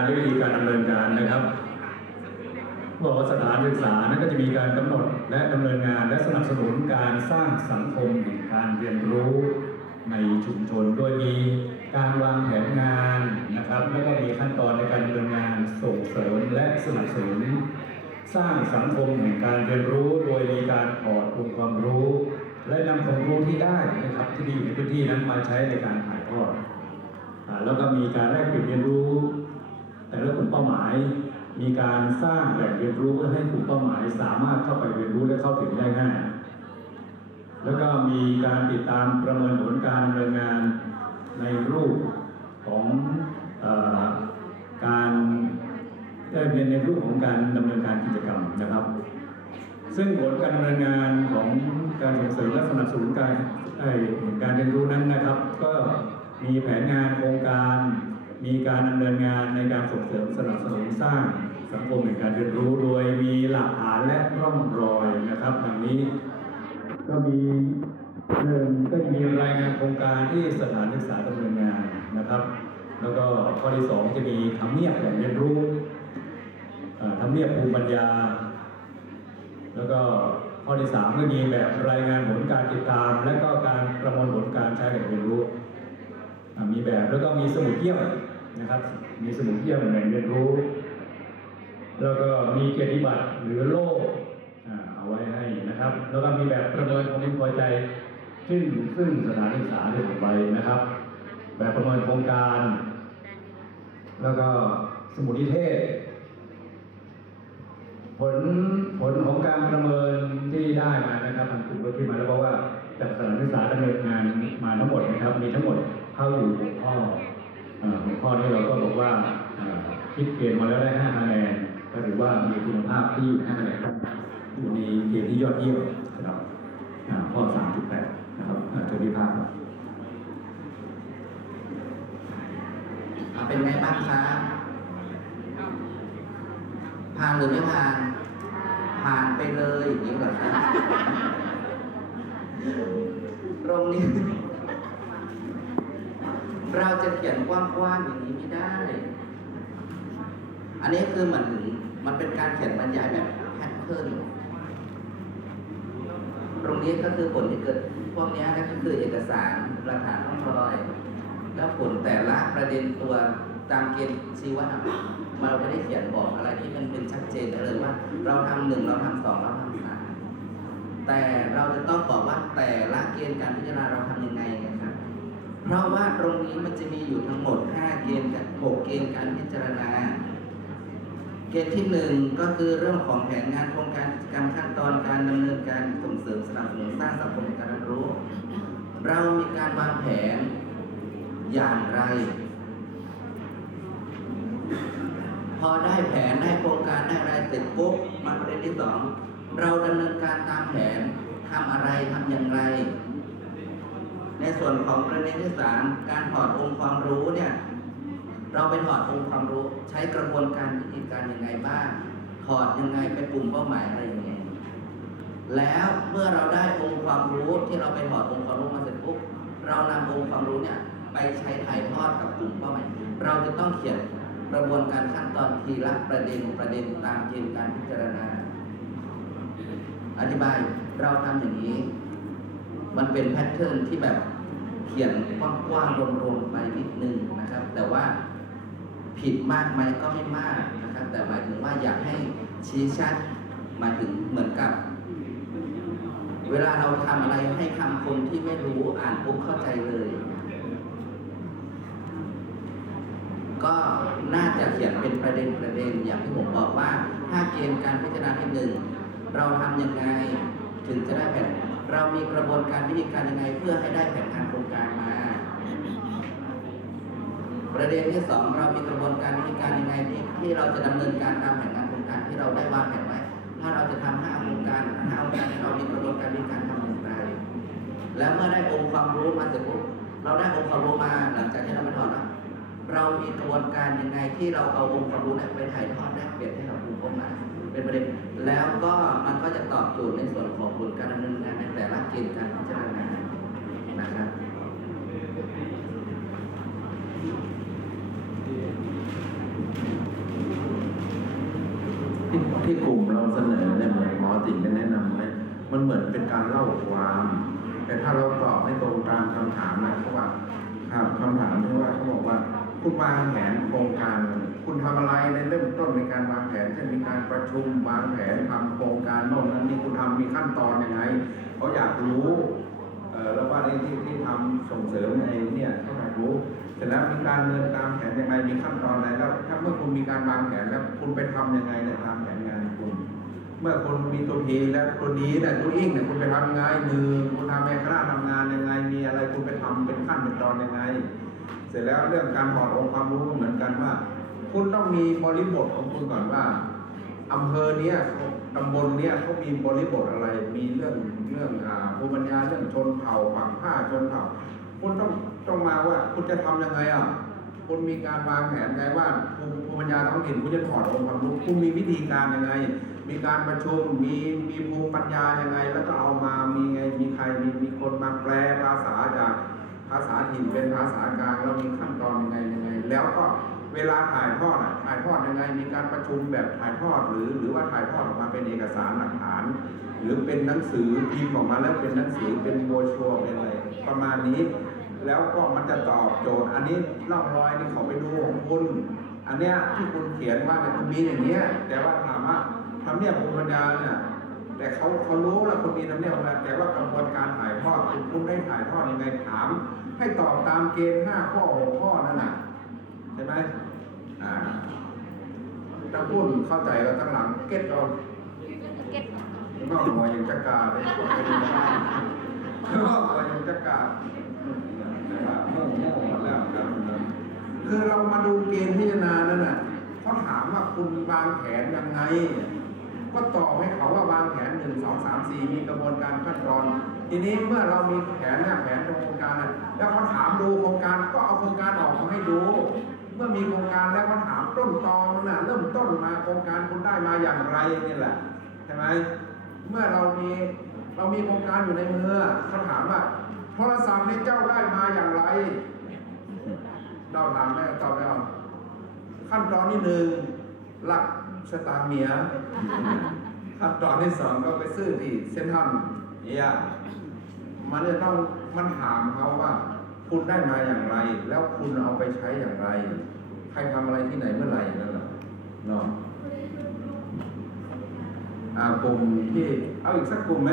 การและวิธีการดำเนินการนะครับบอกว่าสถานศึกษานั้นก็จะมีการกำหนดและดำเนินงาน และสนับสนุนการสร้างสังคมแห่งการเรียนรู้ในชุมชน โดยมีการวางแผนงานนะครับแล้วก็มีขั้นตอนในการดำเนินงานส่งเสริมและสนับสนุน สร้างสังคมแห่งการเรียนรู้ โดยมีการถอดองค์ความรู้ และนำความรู้ที่ได้นะครับที่มีอยู่ในพื้นที่นั้นมาใช้ในการถ่ายทอดแล้วก็มีการแลกเปลี่ยนเรียนรู้ แต่ละกลุ่มเป้าหมายมีการสร้างแหล่งเรียนรู้เพื่อให้กลุ่มเป้าหมาย สามารถเข้าไปเรียนรู้และเข้าถึงได้ง่าย แล้วก็มีการติดตามประเมินผลการดำเนินงานในรูปของอการได้เป็นในรูปของการดำเนินการกิจกรรมนะครับ ซึ่งผลการดำเนินงานของการส่งเสริมและสนับสนุนการเอ่อการเรียนรู้นั้นนะครับ ก็มีแผนงานโครงการ มีการดำเนินงานในการส่งเสริมสนับสนุนสร้างสังคมแห่งการเรียนรู้โดยมีหลักฐานและร่องรอยนะครับดังนี้ ก็มีหนึ่งก็จะมีรายงานโครงการที่สถานศึกษาดำเนินงานนะครับ แล้วก็ข้อที่สองจะมีทำเนียบแหล่งเรียนรู้ทำเนียบภูมิปัญญา แล้วก็ข้อที่สามก็มีแบบรายงานผลการติดตาม และก็การประมวลผลการใช้แหล่งเรียนรู้มีแบบแล้วก็มีสมุดเยี่ยม นะครับ มีสมุดเยี่ยมแหล่งเรียนรู้ แล้วก็มีเกียรติบัตรหรือโล่เอาไว้ให้นะครับ แล้วก็มีแบบประเมินความพึงพอใจ ซึ่งซึ่งสถานศึกษาได้ทำไว้นะครับ แบบประเมินโครงการ แล้วก็สมุดนิเทศ ผลผลของการประเมินที่ได้มานะครับทางกลุ่มก็คิดมาแล้วเพราะว่าจากสถานศึกษาดำเนินงานมาทั้งหมดนะครับ มีทั้งหมดเข้าอยู่หัวข้อ หัวข้อนี้เราก็บอกว่าเอ่อคิดเกณฑ์มาแล้วได้5คะแนนก็ถือว่ามีคุณภาพที่5คะแนนครับอยู่ในเกณฑ์ที่ยอดเยี่ยมนะครับอ่าข้อ3.8นะครับเอ่อเจอที่ภาพครับอะเป็นไงบ้างครับผ่านหรือไม่ผ่าน ผ่านไปเลยอย่างนี้เหรอครับตรงนี้ เราจะเขียนกว้างๆอย่างนี้ไม่ได้ อันนี้คือเหมือนมันเป็นการเขียนบรรยายแบบแพทเทิร์นตรงนี้ก็คือผลที่เกิดพวกนี้ก็คือเอกสารหลักฐานร่องรอย แล้วผลแต่ละประเด็นตัวตามเกณฑ์ชี้วัดเราไม่ได้เขียนบอกอะไรที่มันเป็นชัดเจนเลยว่า เราทำหนึ่งเราทำสองเราทำสามแต่เราจะต้องบอกว่าแต่ละเกณฑ์การพิจารณาเราทำยังไง เพราะว่าตรงนี้มันจะมีอยู่ทั้งหมด 5 เกณฑ์กับ6เกณฑ์การพิจารณา เกณฑ์ที่หนึ่งก็คือเรื่องของแผนงานโครงการกิจกรรมขั้นตอนการดำเนินการส่งเสริมสนับสนุนสร้างสังคมการรียนรู้ เรามีการวางแผนอย่างไร พอได้แผนได้โครงการได้อะไรเสร็จปุ๊บมาประเด็นที่สองเราดำเนินการตามแผนทำอะไรทำอย่างไร ในส่วนของประเด็นที่สามการถอดองค์ความรู้เนี่ยเราไปถอดองค์ความรู้ใช้กระบวนการวิธีการยังไงบ้างถอดยังไงไปกลุ่มเป้าหมายอะไรยังไงแล้วเมื่อเราได้องค์ความรู้ที่เราไปถอดองค์ความรู้มาเสร็จปุ๊บเรานำองค์ความรู้เนี่ยไปใช้ถ่ายทอดกับกลุ่มเป้าหมายเราจะต้องเขียนกระบวนการขั้นตอนทีละประเด็นประเด็นตามเกณฑ์การพิจารณา อธิบายเราทำอย่างนี้ มันเป็นแพทเทิร์นที่แบบเขียนกว้างๆรวมๆไปนิดนึงนะครับ แต่ว่าผิดมากไหมก็ไม่มากนะครับ แต่หมายถึงว่าอยากให้ชี้ชัดหมายถึงเหมือนกับ เวลาเราทำอะไรให้คำคนที่ไม่รู้อ่านปุ๊บเข้าใจเลย ก็น่าจะเขียนเป็นประเด็นประเด็นอย่างที่ผมบอกว่าถ้าเกณฑ์การพิจารณาที่หนึ่งเราทำยังไงถึงจะได้แผน เรามีกระบวนการวิธีการยังไงเพื่อให้ได้แผนงานโครงการมา ประเด็นที่สองเรามีกระบวนการวิธีการยังไงที่ที่เราจะดำเนินการตามแผนงานโครงการที่เราได้วางแผนไว้ ถ้าเราจะทำห้าโครงการห้าโครงการเรามีกระบวนการวิธีการทำอย่างไร แล้วเมื่อได้องค์ความรู้มาเสร็จปุ๊บเราได้องค์ความรู้มาหลังจากที่เราไปถอดแล้วเรามีกระบวนการยังไงที่เราเอาองค์ความรู้นี่ยไปถ่ายทอดแลกเปลี่ยนให้กับกลุ่มเป้าหมาย เป็นประเด็น แล้วก็มันก็จะตอบโจทย์ในส่วนของผลการดำเนินงานในแต่ละเกณฑ์การพิจารณานะครับที่ที่กลุ่มเราเสนอเนี่ยเหมือนหมอติ๋งได้แนะนำไหมมันเหมือนเป็นการเล่าความ แต่ถ้าเราตอบให้ตรงตามคำถามนะเพราะว่าคคำถามที่ว่าเขาบอกว่า คุณวางแผนโครงการ คุณทำอะไรในเริ่มต้นในการวางแผนเช่นมีการประชุมวางแผนทำโครงการโน่นนั่นนี่คุณทำมีขั้นตอนยังไงเขาอยากรู้แล้วว่าในที่ที่ทำส่งเสริมในเนี่ยเขาอยากรู้เสร็จแล้วมีการเดินตามแผนยังไงมีขั้นตอนอะไรแล้ว ถ้าเมื่อคุณมีการวางแผนแล้ว คุณไปทำยังไงเนี่ยตามแผนงานคุณ เมื่อคุณมีตัวพีแล้วตัวดีเนี่ตัวอิงเนี่ยคุณไปทำยังไงหนึ่งคุณทำในคณะทำงานยังไง มีอะไรคุณไปทำเป็นขั้นเป็นตอนยังไง เสร็จแล้วเรื่องการถอดองค์ความรู้เหมือนกันว่า คุณต้องมีบริบทของคุณก่อนว่าอำเภอเนี้ยตำบลเนี้ยเขามีบริบทอะไร มีเรื่องเรื่องอ่าภูมิปัญญาเรื่องชนเผ่าฝั่งผ้าชนเผ่า คุณต้องต้องมาว่า คุณจะทำยังไงอะคุณมีการวางแผนไงว่าภูมิภูมิปัญญาท้องถิ่นคุณจะถอดองค์ความรู้คุณมีวิธีการยังไง มีการประชุมมีมีภูมิปัญญายังไง แล้วก็เอามามีไงมีใครมีมีคนมาแปลภาษาจาก ถิ่นเป็นภาษากลางแล้วมีขั้นตอนยังไงยังไง แล้วก็เวลาถ่ายทอดอะถ่ายทอดยังไง มีการประชุมแบบถ่ายทอดหรือ หรือว่าถ่ายทอดออกมาเป็นเอกสารหลักฐาน หรือเป็นหนังสือพิมพ์ออกมาแล้วเป็นหนังสือเป็นโบชัวเป็นอะไรประมาณนี้ แล้วก็มันจะตอบโจทย์ อันนี้ร่องรอยนี่เขาไปดูของคุณอันเนี้ยที่คุณเขียนว่าเนี่ยคุณมีอย่างเงี้ยแต่ว่าถามว่าทำเนียภูมิปัญญาเนี่ย แต่เขาเขารู้แล้วคุณมีทำเนียมาแต่ว่ากระบวนการถ่ายทอดคุณคุณได้ถ่ายทอดยังไงถาม ให้ตอบตามเกณฑ์ห้าข้อหกข้อนั่นน่ะใช่ไหมอ่าถ้าพูดเข้าใจแล้วตั้งหลังเก็ตเรานอกหัวยังจะกาเลยนอกหัวยังจะกานะครับโง่โง่หมดแล้วครับคือเรามาดูเกณฑ์พิจารณานั่นน่ะเขาถามว่าคุณวางแผนยังไง ก็ตอบให้เขาว่าวางแผนหนึ่งสองสามสี่มีกระบวนการขั้นตอน ทีนี้เมื่อเรามีแผนเนี่ยแผนโครงการน่ะแล้วเขาถามดูโครงการก็เอาโครงการออกมาให้ดู เมื่อมีโครงการแล้วเขาถามต้นตอมันน่ะเริ่มต้นมาโครงการคุณได้มาอย่างไรนี่แหละใช่ไหมเมื่อเรามีเรามีโครงการอยู่ในมือเขาถามว่าโทรศัพท์นี้เจ้าได้มาอย่างไรเราถามได้ตอบได้เอาขั้นตอนที่หนึ่งหลัก สตาเมียครับตอนที่สองก็ไปซื้อที่เซ็นทรัลเนี่ยมันจะต้องมันถามเขาว่า คุณได้มาอย่างไร แล้วคุณเอาไปใช้อย่างไร ใครทำอะไรที่ไหนเมื่อไหร่นั่นแหละเนาะกลุ่มที่เอาอีกสักกลุ่มไหม